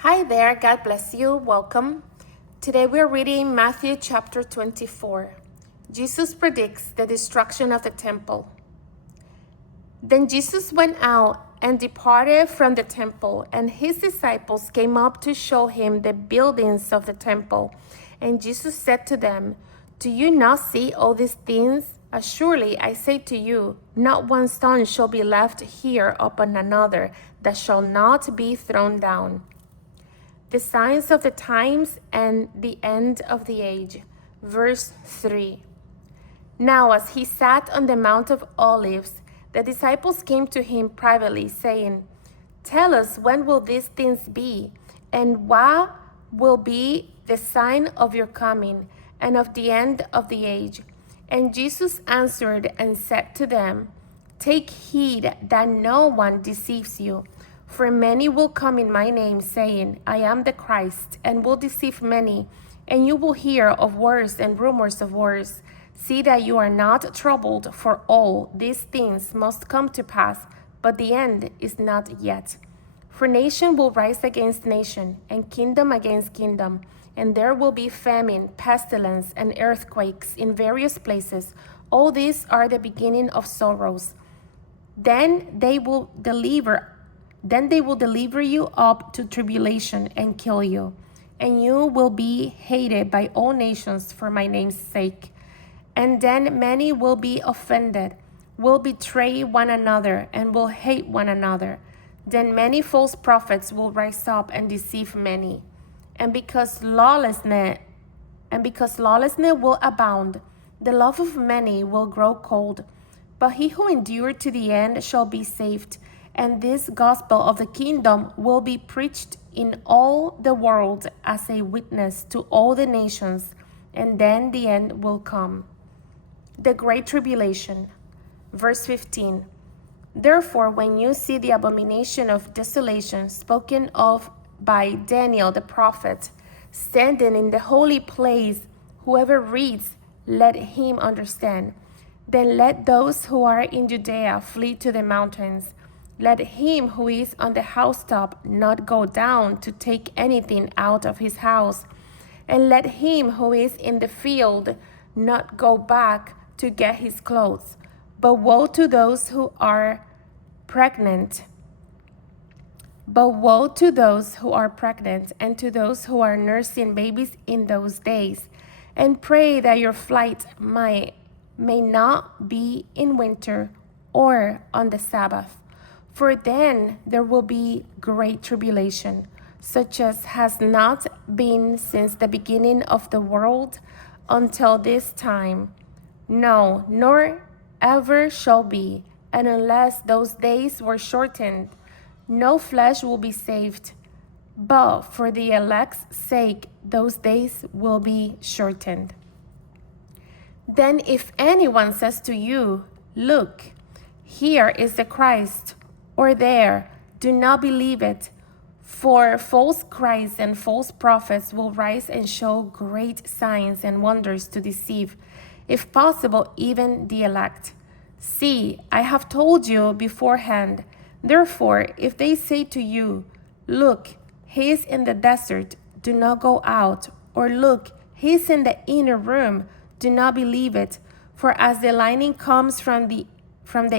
Hi there, God bless you. Welcome. Today we're reading Matthew chapter 24. Jesus predicts the destruction of the temple. Then Jesus went out and departed from the temple, and his disciples came up to show him the buildings of the temple. And Jesus said to them, "Do you not see all these things? Surely I say to you, not one stone shall be left here upon another that shall not be thrown down." The signs of the times and the end of the age. Verse 3. Now, as he sat on the Mount of Olives, the disciples came to him privately, saying, "Tell us, when will these things be? And what will be the sign of your coming and of the end of the age?" And Jesus answered and said to them, "Take heed that no one deceives you. For many will come in my name, saying, 'I am the Christ,' and will deceive many. And you will hear of wars and rumors of wars. See that you are not troubled, for all these things must come to pass, but the end is not yet. For nation will rise against nation, and kingdom against kingdom, and there will be famine, pestilence, and earthquakes in various places. All these are the beginning of sorrows. Then they will deliver you up to tribulation and kill you, and you will be hated by all nations for my name's sake. And then many will be offended, will betray one another, and will hate one another. Then many false prophets will rise up and deceive many. And because lawlessness will abound, the love of many will grow cold. But he who endured to the end shall be saved. And this gospel of the kingdom will be preached in all the world as a witness to all the nations, and then the end will come. The Great Tribulation. Verse 15. Therefore, when you see the abomination of desolation spoken of by Daniel the prophet, standing in the holy place, whoever reads, let him understand. Then let those who are in Judea flee to the mountains. Let him who is on the housetop not go down to take anything out of his house. And let him who is in the field not go back to get his clothes. But woe to those who are pregnant. and to those who are nursing babies in those days. And pray that your flight may not be in winter or on the Sabbath. For then there will be great tribulation, such as has not been since the beginning of the world until this time. No, nor ever shall be. And unless those days were shortened, no flesh will be saved. But for the elect's sake, those days will be shortened. Then if anyone says to you, 'Look, here is the Christ,' or 'there,' do not believe it. For false Christs and false prophets will rise and show great signs and wonders to deceive, if possible, even the elect. See, I have told you beforehand. Therefore, if they say to you, 'Look, he is in the desert,' do not go out. Or 'Look, he is in the inner room,' do not believe it. For as the lightning comes from the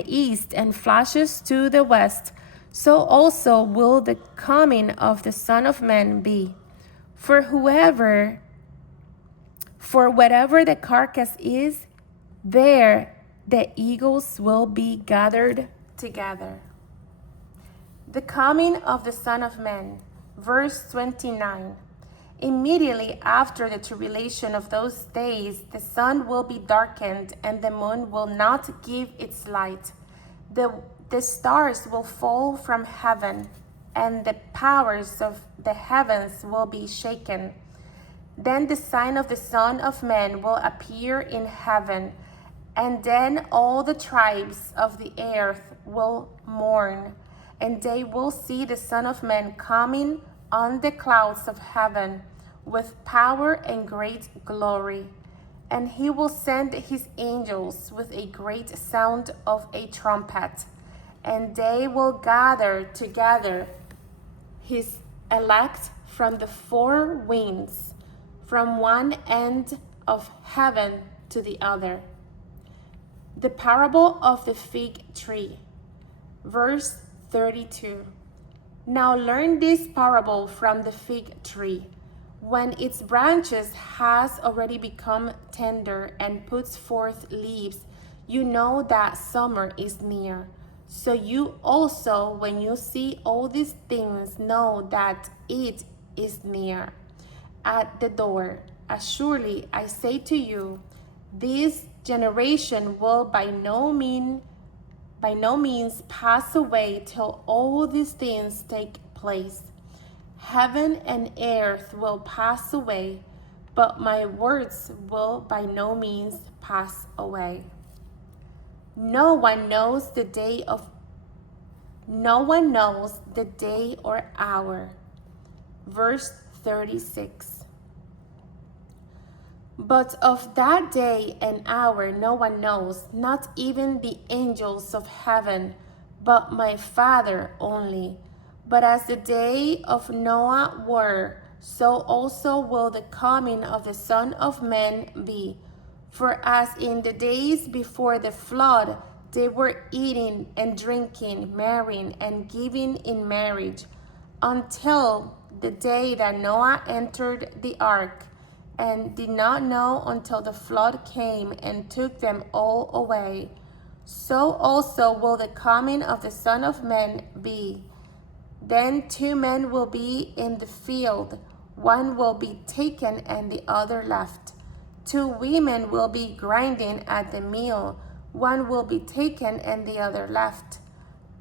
east and flashes to the west, so also will the coming of the Son of Man be. For whatever the carcass is, there the eagles will be gathered together." The coming of the Son of Man. Verse 29. Immediately after the tribulation of those days, the sun will be darkened, and the moon will not give its light. The stars will fall from heaven, and the powers of the heavens will be shaken. Then the sign of the Son of Man will appear in heaven, and then all the tribes of the earth will mourn, and they will see the Son of Man coming on the clouds of heaven with power and great glory. And he will send his angels with a great sound of a trumpet, and they will gather together his elect from the four winds, from one end of heaven to the other. The parable of the fig tree. Verse 32. Now learn this parable from the fig tree. When its branches has already become tender and puts forth leaves, you know that summer is near. So you also, when you see all these things, know that it is near, at the door. As surely I say to you, this generation will by no means pass away till all these things take place. Heaven and earth will pass away, but my words will by no means pass away. No one knows the day or hour. Verse 36. But of that day and hour no one knows, not even the angels of heaven, but my Father only. But as the day of Noah were, so also will the coming of the Son of Man be. For as in the days before the flood, they were eating and drinking, marrying and giving in marriage, until the day that Noah entered the ark, and did not know until the flood came and took them all away. So also will the coming of the Son of Man be. Then 2 men will be in the field, one will be taken and the other left. 2 women will be grinding at the mill, one will be taken and the other left.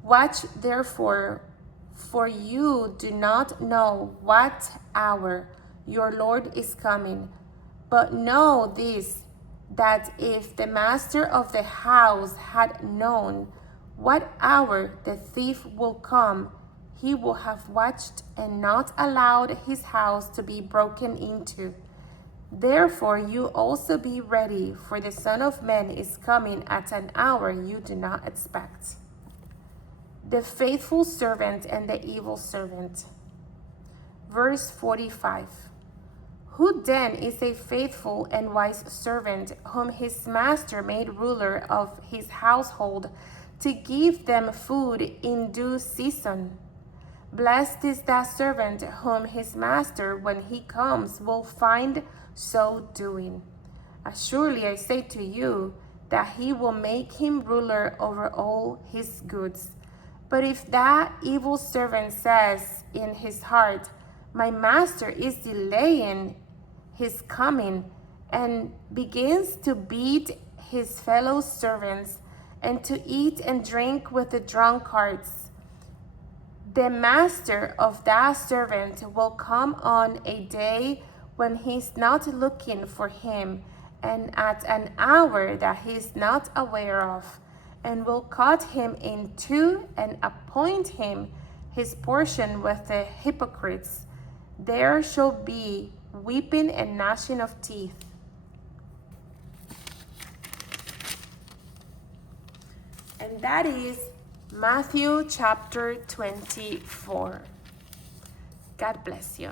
Watch therefore, for you do not know what hour your Lord is coming. But know this, that if the master of the house had known what hour the thief will come, he would have watched and not allowed his house to be broken into. Therefore you also be ready, for the Son of Man is coming at an hour you do not expect. The faithful servant and the evil servant. Verse 45. Who then is a faithful and wise servant, whom his master made ruler of his household, to give them food in due season? Blessed is that servant whom his master, when he comes, will find so doing. Surely I say to you, that he will make him ruler over all his goods. But if that evil servant says in his heart, my master is delaying his coming, and begins to beat his fellow servants, and to eat and drink with the drunkards, the master of that servant will come on a day when he is not looking for him, and at an hour that he is not aware of, and will cut him in two and appoint him his portion with the hypocrites. There shall be weeping and gnashing of teeth. And that is Matthew chapter 24. God bless you.